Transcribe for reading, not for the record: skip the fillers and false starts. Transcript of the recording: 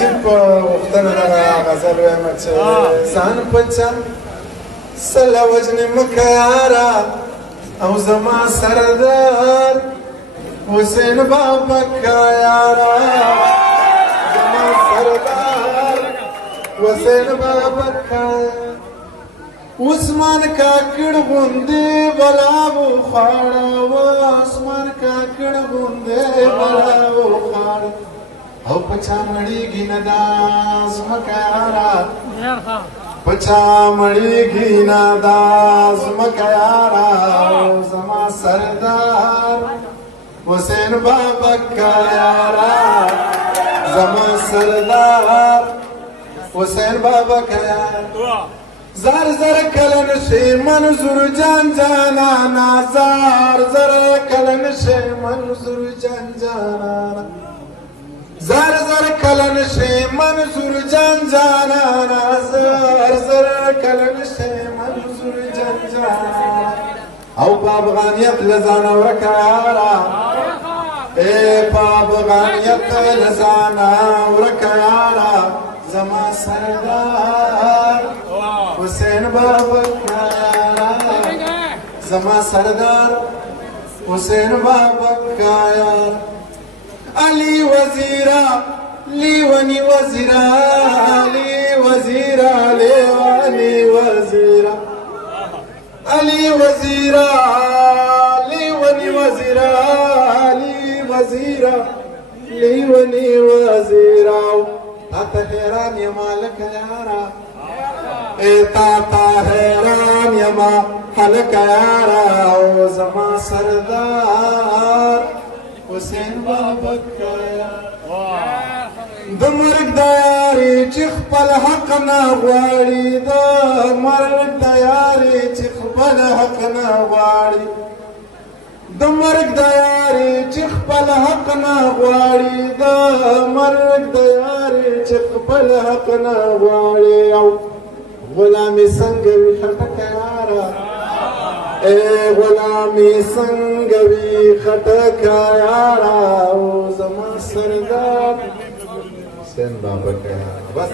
نصیب په وختونه دغه غزل وایم چې ځان په چا سله وجنې مکه یاره او زما سردار حسین بابکه یاره زما سردار حسین بابکه عثمان کاکړ غوندې بلا وخوړه عثمان کاکړ غوندې بلا وخوړه او پچا مړیږي نه دا ځمکه یاره پچا مړیږي نه دا ځمکه یاره زما سردار حسین بابکه یاره زما سردار حسین بابکه یاره زار زر کلن شی منظور جان جانانا زار زر کلن شی منظور جان جانانا زار زر کلن شی منظور جان جانانا زار زر کلن شی منظور جان جانانا او بابغانیت لزانا ورکا یارا اے بابغانیت لزانا ورکا یارا زما سردار حسین بابکه یاره زما سردار حسین بابکه یاره علی وزیرا لیونی وزیرا علی وزیرا لیونی وزیرا علی وزیرا لیونی وزیرا علی وزیرا لیونی وزیرا تا حیران یما لکه یاره تا حیران یما لکه یاره او زما سردار حسین بابکه د مرګ د یارې چې خپل حق نه غواړي د مرګ د یارې چې خپل حق نه غواړي د مرګ د یارې چې خپل حق نه غواړي د مرګ د یارې چې خپل حق نه غواړي او غلامي څنګه وي خټکه یاره ای غلامي څنګه وي خټکه یاره او زما سردار حسین بابکه یاره بس